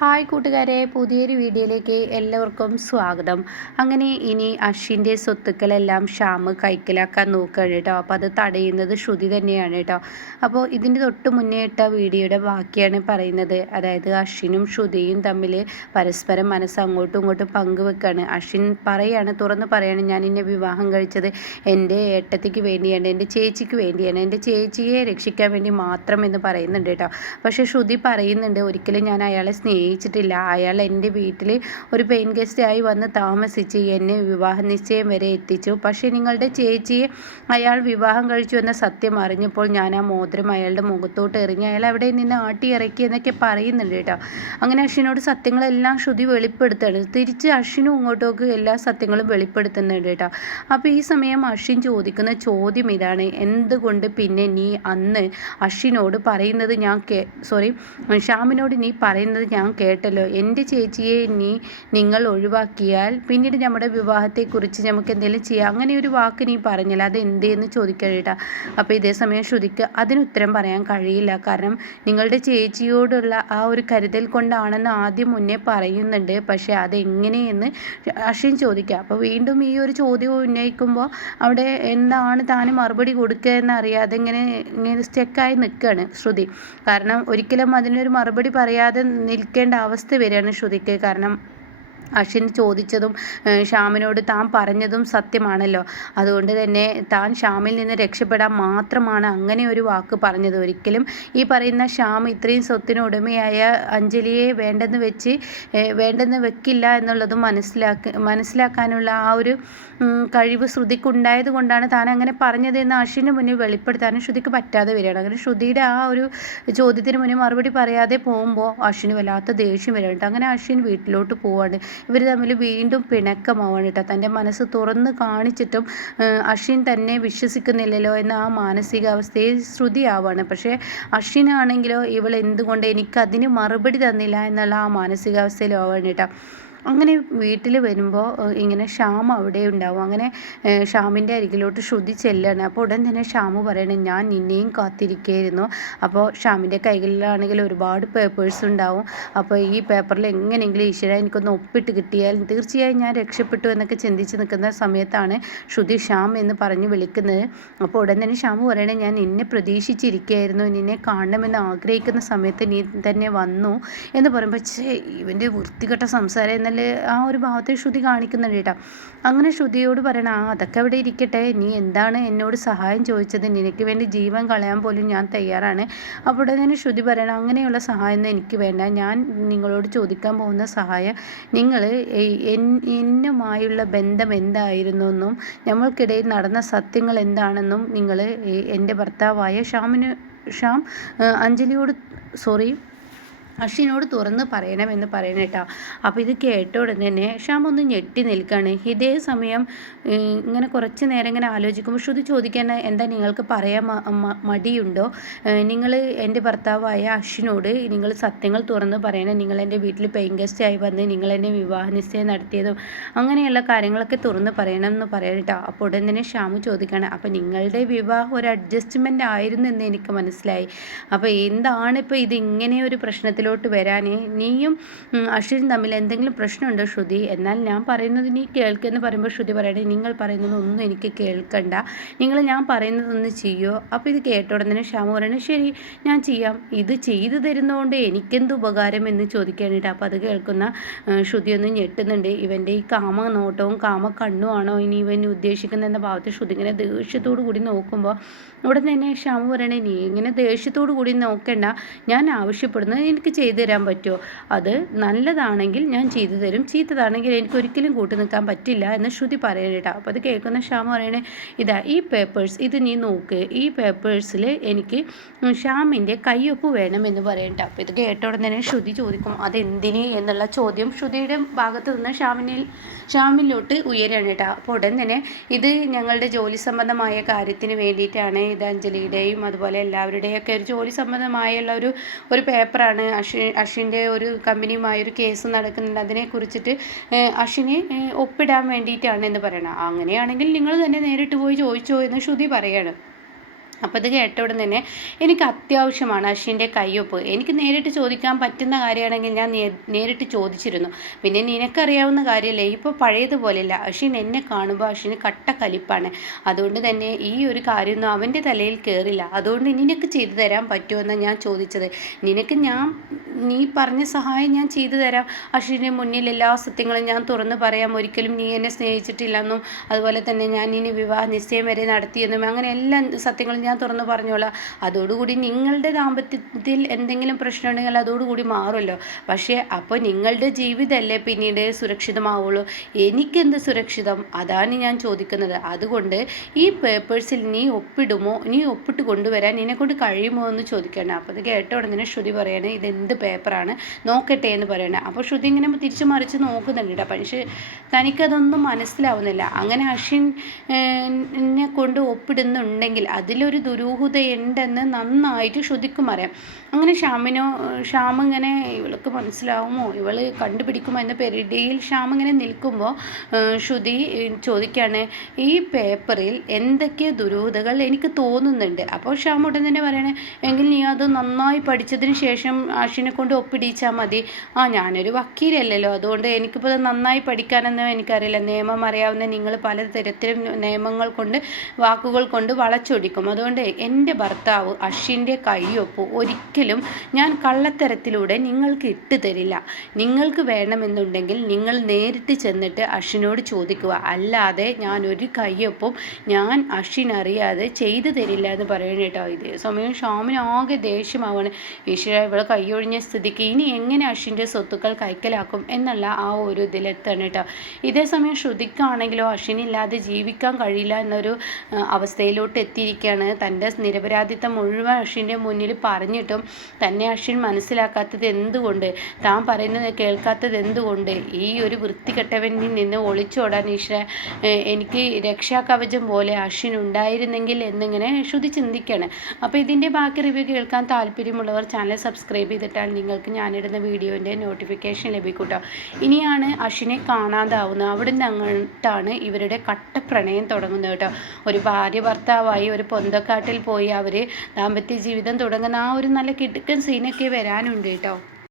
Hi കൂട്ടുകാരെ പുതിയൊരു വീഡിയോയിലേക്ക് എല്ലാവർക്കും സ്വാഗതം. അങ്ങനെ ഇനി അശ്വിന്റെ സ്വത്തുക്കളെല്ലാം ഷ്യാമ് കൈക്കലാക്കാൻ നോക്കുകയാണ് കേട്ടോ. അപ്പോൾ അത് തടയുന്നത് ശ്രുതി തന്നെയാണ് കേട്ടോ. അപ്പോൾ ഇതിന്റെ തൊട്ട് മുന്നേ ഇട്ട വീഡിയോയുടെ ബാക്കിയാണ് പറയുന്നത്. അതായത് അശ്വിനും ശ്രുതിയും തമ്മിൽ പരസ്പരം മനസ്സ് അങ്ങോട്ടും ഇങ്ങോട്ടും പങ്കുവെക്കുകയാണ്. അശ്വിൻ പറയാണ് തുറന്ന് പറയാണ് ഞാൻ എന്നെ വിവാഹം കഴിച്ചത് എന്റെ ഏട്ടത്തിക്ക് വേണ്ടിയാണ് എന്റെ ചേച്ചിക്ക് വേണ്ടിയാണ് എന്റെ ചേച്ചിയെ രക്ഷിക്കാൻ വേണ്ടി മാത്രം എന്ന് പറയുന്നുണ്ട് കേട്ടോ. പക്ഷേ ശ്രുതി പറയുന്നുണ്ട് ഒരിക്കലും ഞാൻ അയാളെ സ്നേഹി സ്നേഹിച്ചിട്ടില്ല അയാൾ എന്റെ വീട്ടിൽ ഒരു പെയിൻ ഗസ്റ്റായി വന്ന് താമസിച്ച് എന്നെ വിവാഹ നിശ്ചയം വരെ എത്തിച്ചു. പക്ഷേ നിങ്ങളുടെ ചേച്ചിയെ അയാൾ വിവാഹം കഴിച്ചു എന്ന സത്യം അറിഞ്ഞപ്പോൾ ഞാൻ ആ മോതിരം അയാളുടെ മുഖത്തോട്ട് എറിഞ്ഞ് അയാൾ അവിടെ നിന്ന് ആട്ടി ഇറക്കി എന്നൊക്കെ പറയുന്നുണ്ട് കേട്ടോ. അങ്ങനെ അശ്വിനോട് സത്യങ്ങളെല്ലാം ശ്രുതി വെളിപ്പെടുത്താണ് തിരിച്ച് അശ്വിനും ഇങ്ങോട്ടേക്ക് എല്ലാ സത്യങ്ങളും വെളിപ്പെടുത്തുന്നുണ്ട് കേട്ടോ. അപ്പോൾ ഈ സമയം അശ്വിൻ ചോദിക്കുന്ന ചോദ്യം ഇതാണ്. എന്തുകൊണ്ട് പിന്നെ നീ അന്ന് അശ്വിനോട് പറയുന്നത് ഞാൻ കേ സോറി ഷ്യാമിനോട് നീ പറയുന്നത് ഞാൻ കേട്ടല്ലോ. എന്റെ ചേച്ചിയെ നീ നിങ്ങൾ ഒഴിവാക്കിയാൽ പിന്നീട് നമ്മുടെ വിവാഹത്തെക്കുറിച്ച് നമുക്ക് എന്തെങ്കിലും ചെയ്യാം. അങ്ങനെ ഒരു വാക്ക് നീ പറഞ്ഞില്ല അത് എന്തേന്ന് ചോദിക്കാൻ കേട്ടാ അപ്പോൾ ഇതേ സമയം ശ്രുതിക്ക് അതിന് ഉത്തരം പറയാൻ കഴിയില്ല. കാരണം നിങ്ങളുടെ ചേച്ചിയോടുള്ള ആ ഒരു കരുതൽ കൊണ്ടാണെന്ന് ആദ്യം മുന്നേ പറയുന്നുണ്ട്. പക്ഷേ അതെങ്ങനെയെന്ന് അശ്വിൻ ചോദിക്കുക അപ്പോൾ വീണ്ടും ഈ ഒരു ചോദ്യം ഉന്നയിക്കുമ്പോൾ അവിടെ എന്താണ് താൻ മറുപടി കൊടുക്കുക എന്നറിയാതെ ഇങ്ങനെ ഇങ്ങനെ സ്റ്റെക്കായി നിൽക്കുകയാണ് ശ്രുതി. കാരണം ഒരിക്കലും അതിനൊരു മറുപടി പറയാതെ നിൽക്കേണ്ട അവസ്ഥ വരികയാണ് ശ്രുതിക്ക് കാരണം അശ്വിൻ ചോദിച്ചതും ശ്യാമിനോട് താൻ പറഞ്ഞതും സത്യമാണല്ലോ. അതുകൊണ്ട് തന്നെ താൻ ശ്യാമിൽ നിന്ന് രക്ഷപ്പെടാൻ മാത്രമാണ് അങ്ങനെ ഒരു വാക്ക് പറഞ്ഞത്. ഒരിക്കലും ഈ പറയുന്ന ശ്യാം ഇത്രയും സ്വത്തിന് ഉടമയായ അഞ്ജലിയെ വേണ്ടെന്ന് വെച്ച് വേണ്ടെന്ന് വെക്കില്ല എന്നുള്ളതും മനസ്സിലാക്കി മനസ്സിലാക്കാനുള്ള ആ ഒരു കഴിവ് ശ്രുതിക്കുണ്ടായത് കൊണ്ടാണ് താൻ അങ്ങനെ പറഞ്ഞതെന്ന് അശ്വിന് മുന്നിൽ വെളിപ്പെടുത്താനും ശ്രുതിക്ക് പറ്റാതെ വരികയാണ്. അങ്ങനെ ശ്രുതിയുടെ ആ ഒരു ചോദ്യത്തിന് മുന്നിൽ മറുപടി പറയാതെ പോകുമ്പോൾ അശ്വിന് വല്ലാത്ത ദേഷ്യം വരാനുണ്ട് അങ്ങനെ അശ്വിൻ വീട്ടിലോട്ട് പോവാണ്. ഇവർ തമ്മിൽ വീണ്ടും പിണക്കമാവാണ് കേട്ടോ. തന്റെ മനസ്സ് തുറന്ന് കാണിച്ചിട്ടും അശ്വിൻ തന്നെ വിശ്വസിക്കുന്നില്ലല്ലോ എന്ന ആ മാനസികാവസ്ഥയിൽ ശ്രുതിയാവാണ്. പക്ഷേ അശ്വിനാണെങ്കിലോ ഇവൾ എന്തുകൊണ്ട് എനിക്കതിന് മറുപടി തന്നില്ല എന്നുള്ള ആ മാനസികാവസ്ഥയിലാവാണ് കേട്ടോ. അങ്ങനെ വീട്ടിൽ വരുമ്പോൾ ഇങ്ങനെ ഷ്യാം അവിടെ ഉണ്ടാവും. അങ്ങനെ ഷ്യാമിന്റെ അരികിലോട്ട് ശ്രുതി ചെല്ലാണ്. അപ്പോൾ ഉടൻ തന്നെ ഷ്യാമ് പറയണം ഞാൻ നിന്നെയും കാത്തിരിക്കുകയായിരുന്നു അപ്പോൾ ഷ്യാമിന്റെ കൈകളിലാണെങ്കിൽ ഒരുപാട് പേപ്പേഴ്സ് ഉണ്ടാവും. അപ്പോൾ ഈ പേപ്പറിൽ എങ്ങനെയെങ്കിലും ഈശ്വര എനിക്കൊന്ന് ഒപ്പിട്ട് കിട്ടിയാൽ തീർച്ചയായും ഞാൻ രക്ഷപ്പെട്ടു എന്നൊക്കെ ചിന്തിച്ച് നിൽക്കുന്ന സമയത്താണ് ശ്രുതി ഷ്യാം എന്ന് പറഞ്ഞ് വിളിക്കുന്നത്. അപ്പോൾ ഉടൻ തന്നെ ഷ്യാമ് പറയണേ ഞാൻ നിന്നെ പ്രതീക്ഷിച്ചിരിക്കുകയായിരുന്നു നിന്നെ കാണണമെന്ന് ആഗ്രഹിക്കുന്ന സമയത്ത് നീ തന്നെ വന്നു. എന്ന് പറയുമ്പോൾ ഇവന്റെ വൃത്തികെട്ട സംസാരം എന്നല്ല ആ ഒരു ഭാവത്തെ ശ്രുതി കാണിക്കുന്നുണ്ട് കേട്ടോ. അങ്ങനെ ശ്രുതിയോട് പറയണം ആ അതൊക്കെ അവിടെ ഇരിക്കട്ടെ. നീ എന്താണ് എന്നോട് സഹായം ചോദിച്ചത്? നിനക്ക് വേണ്ടി ജീവൻ കളയാൻ പോലും ഞാൻ തയ്യാറാണ്. അപ്പോൾ തന്നെ ശ്രുതി പറയണം അങ്ങനെയുള്ള സഹായം എനിക്ക് വേണ്ട. ഞാൻ നിങ്ങളോട് ചോദിക്കാൻ പോകുന്ന സഹായം നിങ്ങൾ എന്നുമായുള്ള ബന്ധം എന്തായിരുന്നു എന്നും നമ്മൾക്കിടയിൽ നടന്ന സത്യങ്ങൾ എന്താണെന്നും നിങ്ങൾ എന്റെ ഭർത്താവായ ഷ്യാമിന് ഷ്യാം അഞ്ജലിയോട് സോറി അശ്വിനോട് തുറന്ന് പറയണമെന്ന് പറയണം കേട്ടോ അപ്പോൾ ഇത് കേട്ട ഉടനെ തന്നെ ഷാം ഒന്ന് ഞെട്ടി നിൽക്കുകയാണ് ഇതേ സമയം ഇങ്ങനെ കുറച്ച് നേരം ഇങ്ങനെ ആലോചിക്കുമ്പോൾ ശ്രുതി ചോദിക്കാൻ എന്താ നിങ്ങൾക്ക് പറയാൻ മടിയുണ്ടോ? നിങ്ങൾ എന്റെ ഭർത്താവായ അശ്വിനോട് നിങ്ങൾ സത്യങ്ങൾ തുറന്ന് പറയണം. നിങ്ങൾ എന്റെ വീട്ടിൽ പെയിൻ ഗസ്റ്റായി വന്ന് നിങ്ങൾ എന്നെ വിവാഹ നിശ്ചയം നടത്തിയതും അങ്ങനെയുള്ള കാര്യങ്ങളൊക്കെ തുറന്ന് പറയണം എന്ന് പറയാം കേട്ടോ അപ്പോൾ ഉടൻ തന്നെ ഷ്യാമു ചോദിക്കുകയാണ് അപ്പോൾ നിങ്ങളുടെ വിവാഹം ഒരു അഡ്ജസ്റ്റ്മെന്റ് ആയിരുന്നു എന്ന് എനിക്ക് മനസ്സിലായി. അപ്പോൾ എന്താണ് ഇപ്പോൾ ഇത് ഇങ്ങനെ ഒരു പ്രശ്നത്തിൽ ഇതിലോട്ട് വരാൻ നീയും അശ്വിനും തമ്മിൽ എന്തെങ്കിലും പ്രശ്നമുണ്ടോ ശ്രുതി? എന്നാൽ ഞാൻ പറയുന്നത് നീ കേൾക്കുമെന്ന് പറയുമ്പോൾ ശ്രുതി പറയണേ നിങ്ങൾ പറയുന്നതൊന്നും എനിക്ക് കേൾക്കണ്ട. നിങ്ങൾ ഞാൻ പറയുന്നതൊന്നും ചെയ്യുമോ അപ്പോൾ ഇത് കേട്ട ഉടനെ ശ്യാമ പറയണേ ശരി ഞാൻ ചെയ്യാം. ഇത് ചെയ്തു തരുന്നതുകൊണ്ട് എനിക്കെന്ത് ഉപകാരം എന്ന് ചോദിക്കാനായിട്ട് അപ്പോൾ അത് കേൾക്കുന്ന ശ്രുതി ഒന്ന് ഞെട്ടുന്നുണ്ട്. ഇവന്റെ ഈ കാമ നോട്ടവും കാമ കണ്ണുമാണോ ഇനി ഇവൻ ഉദ്ദേശിക്കുന്ന എന്ന ഭാവത്തിൽ ശ്രുതി ഇങ്ങനെ ദേഷ്യത്തോടു കൂടി നോക്കുമ്പോൾ ഉടൻ തന്നെ ശ്യാമ പറയണേ നീ ഇങ്ങനെ ദേഷ്യത്തോടു കൂടി നോക്കണ്ട. ഞാൻ ആവശ്യപ്പെടുന്നത് എനിക്ക് ചെയ്തു തരാൻ പറ്റുമോ? അത് നല്ലതാണെങ്കിൽ ഞാൻ ചെയ്തു തരും. ചീത്തതാണെങ്കിൽ എനിക്ക് ഒരിക്കലും കൂട്ടു നിൽക്കാൻ പറ്റില്ല എന്ന് ശ്രുതി പറയണേട്ടാ അപ്പോൾ അത് കേൾക്കുന്ന ശ്യാമ പറയണേ ഇതാ ഈ പേപ്പേഴ്സ് ഇത് നീ നോക്ക്. ഈ പേപ്പേഴ്സിൽ എനിക്ക് ശ്യാമിന്റെ കയ്യൊപ്പ് വേണം എന്ന് പറയണ്ട അപ്പോൾ ഇത് കേട്ട ഉടനെ തന്നെ ശ്രുതി ചോദിക്കും അതെന്തിന്? എന്നുള്ള ചോദ്യം ശ്രുതിയുടെ ഭാഗത്ത് നിന്ന് ശ്യാമിനിൽ ശ്യാമിലോട്ട് ഉയരാണ് കേട്ടോ. അപ്പോൾ ഉടൻ തന്നെ ഇത് ഞങ്ങളുടെ ജോലി സംബന്ധമായ കാര്യത്തിന് വേണ്ടിയിട്ടാണ് ഇത് അഞ്ജലിയുടെയും അതുപോലെ എല്ലാവരുടെയും ഒക്കെ ഒരു ജോലി സംബന്ധമായുള്ള ഒരു ഒരു പേപ്പറാണ് അശ്വിൻ അഷിന്റെ ഒരു കമ്പനിയുമായി ഒരു കേസ് നടക്കുന്നുണ്ട്. അതിനെക്കുറിച്ചിട്ട് അഷിനെ ഒപ്പിടാൻ വേണ്ടിയിട്ടാണ് എന്ന് പറയണം അങ്ങനെയാണെങ്കിൽ നിങ്ങൾ തന്നെ നേരിട്ട് പോയി ചോദിച്ചോ എന്ന് ശ്രുതി പറയാണ്. അപ്പോൾ ഇത് കേട്ട ഉടൻ തന്നെ എനിക്ക് അത്യാവശ്യമാണ് അശ്വിന്റെ കയ്യൊപ്പ്. എനിക്ക് നേരിട്ട് ചോദിക്കാൻ പറ്റുന്ന കാര്യമാണെങ്കിൽ ഞാൻ നേരിട്ട് ചോദിച്ചിരുന്നു. പിന്നെ നിനക്കറിയാവുന്ന കാര്യമല്ലേ ഇപ്പോൾ പഴയതുപോലെയല്ല. അശ്വിൻ എന്നെ കാണുമ്പോൾ അശ്വിന് കട്ട കലിപ്പാണ്. അതുകൊണ്ട് തന്നെ ഈ ഒരു കാര്യമൊന്നും അവന്റെ തലയിൽ കയറില്ല അതുകൊണ്ട് നിനക്ക് ചെയ്തു തരാൻ പറ്റുമെന്നാണ് ഞാൻ ചോദിച്ചത്. നിനക്ക് ഞാൻ നീ പറഞ്ഞ സഹായം ഞാൻ ചെയ്തു തരാം. അശ്വിന്റെ മുന്നിൽ എല്ലാ സത്യങ്ങളും ഞാൻ തുറന്നു പറയാം. ഒരിക്കലും നീ എന്നെ സ്നേഹിച്ചിട്ടില്ലെന്നും അതുപോലെ തന്നെ ഞാൻ ഇനി വിവാഹ നിശ്ചയം വരെ നടത്തിയെന്നും അങ്ങനെ എല്ലാ സത്യങ്ങളും ഞാൻ തുറന്നു പറഞ്ഞോളാം. അതോടുകൂടി നിങ്ങളുടെ ദാമ്പത്യത്തിൽ എന്തെങ്കിലും പ്രശ്നമുണ്ടെങ്കിൽ അതോടുകൂടി മാറുമല്ലോ. പക്ഷേ അപ്പോൾ നിങ്ങളുടെ ജീവിതമല്ലേ പിന്നീട് സുരക്ഷിതമാവുള്ളൂ. എനിക്കെന്ത് സുരക്ഷിതം? അതാണ് ഞാൻ ചോദിക്കുന്നത്. അതുകൊണ്ട് ഈ പേപ്പേഴ്സിൽ നീ ഒപ്പിടുമോ? നീ ഒപ്പിട്ട് കൊണ്ടുവരാൻ നിന്നെക്കൊണ്ട് കഴിയുമോ എന്ന് ചോദിക്കണം അപ്പോൾ അത് കേട്ട ഉടനെ ശ്രുതി പറയണേ ഇതെന്ത് പേപ്പറാണ്. നോക്കട്ടെ എന്ന് പറയുന്നത് അപ്പോൾ ശ്രുതി ഇങ്ങനെ തിരിച്ചു മറിച്ച് നോക്കുന്നുണ്ട് കേട്ടോ. പക്ഷേ തനിക്കതൊന്നും മനസ്സിലാവുന്നില്ല. അങ്ങനെ അശ്വിനെ കൊണ്ട് ഒപ്പിടുന്നുണ്ടെങ്കിൽ അതിലൊരു ദുരൂഹതയുണ്ടെന്ന് നന്നായിട്ട് ശ്രുതിക്കും അറിയാം. അങ്ങനെ ശ്യാമിനോ ശ്യാം ഇങ്ങനെ ഇവൾക്ക് മനസ്സിലാവുമോ? ഇവൾ കണ്ടുപിടിക്കുമോ എന്ന പെരിടിയിൽ ശ്യാം ഇങ്ങനെ നിൽക്കുമ്പോൾ ശ്രുതി ചോദിക്കുകയാണ് ഈ പേപ്പറിൽ എന്തൊക്കെ ദുരൂഹതകൾ എനിക്ക് തോന്നുന്നുണ്ട്? അപ്പോൾ ശ്യാം ഉടൻ തന്നെ പറയണേ എങ്കിൽ നീ അത് നന്നായി പഠിച്ചതിന് ശേഷം അശ്വിനെ കൊണ്ട് ഒപ്പിടിച്ചാൽ മതി. ആ ഞാനൊരു വക്കീലല്ലല്ലോ. അതുകൊണ്ട് എനിക്കിപ്പോൾ നന്നായി പഠിക്കാനൊന്നും എനിക്കറിയില്ല. നിയമം അറിയാവുന്ന നിങ്ങൾ പലതരത്തിലും നിയമങ്ങൾ കൊണ്ട് വാക്കുകൾ കൊണ്ട് വളച്ചൊടിക്കും. അതുകൊണ്ട് എന്റെ ഭർത്താവ് അഷിന്റെ കൈയൊപ്പ് ഒരിക്കലും ഞാൻ കള്ളത്തരത്തിലൂടെ നിങ്ങൾക്ക് ഇട്ട് തരില്ല. നിങ്ങൾക്ക് വേണമെന്നുണ്ടെങ്കിൽ നിങ്ങൾ നേരിട്ട് ചെന്നിട്ട് അഷിനോട് ചോദിക്കുക. അല്ലാതെ ഞാൻ ഒരു കയ്യൊപ്പം ഞാൻ അഷിൻ അറിയാതെ ചെയ്തു തരില്ല എന്ന് പറയണ ഇത് ഇതേ. സമയം ഷാമിന് ആകെ ദേഷ്യമാവാണ്. ഈശ്വര ഇവിടെ കൈയൊഴിഞ്ഞ സ്ഥിതിക്ക് ഇനി എങ്ങനെ അശ്വിന്റെ സ്വത്തുക്കൾ കൈക്കലാക്കും എന്നുള്ള ആ ഒരു ഇതിലെത്താണ് കേട്ടോ. ഇതേ സമയം ശ്രുതിക്കാണെങ്കിലോ അശ്വിനില്ലാതെ ജീവിക്കാൻ കഴിയില്ല എന്നൊരു അവസ്ഥയിലോട്ട് എത്തിയിരിക്കുകയാണ്. തന്റെ നിരപരാധിത്വം മുഴുവൻ അശ്വിന്റെ മുന്നിൽ പറഞ്ഞിട്ടും തന്നെ അശ്വിൻ മനസ്സിലാക്കാത്തത് എന്തുകൊണ്ട്? താൻ പറയുന്നത് കേൾക്കാത്തത് എന്തുകൊണ്ട്? ഈ ഒരു വൃത്തികെട്ടവനിൽ നിന്ന് ഒളിച്ചോടാൻ ഈശ്വര എനിക്ക് രക്ഷാകവചം പോലെ അശ്വിൻ ഉണ്ടായിരുന്നെങ്കിൽ എന്നിങ്ങനെ ശ്രുതി ചിന്തിക്കുകയാണ്. അപ്പോൾ ഇതിന്റെ ബാക്കി റിവ്യൂ കേൾക്കാൻ താല്പര്യമുള്ളവർ ചാനൽ സബ്സ്ക്രൈബ് ചെയ്തിട്ടാൽ നിങ്ങൾക്ക് ഞാനിടുന്ന വീഡിയോന്റെ നോട്ടിഫിക്കേഷൻ ലഭിക്കും കേട്ടോ ഇനിയാണ് അശ്വിനെ കാണാതാവുന്നത് അവിടെ നിന്ന് അങ്ങോട്ടാണ് ഇവരുടെ കട്ട പ്രണയം തുടങ്ങുന്നത് കേട്ടോ. ഒരു ഭാര്യ ഭർത്താവായി ഒരു പൊന്തക്കാട്ടിൽ പോയി അവർ ദാമ്പത്യ ജീവിതം തുടങ്ങുന്ന ആ ഒരു നല്ല കിടുക്കൻ സീനൊക്കെ വരാനുണ്ട് കേട്ടോ.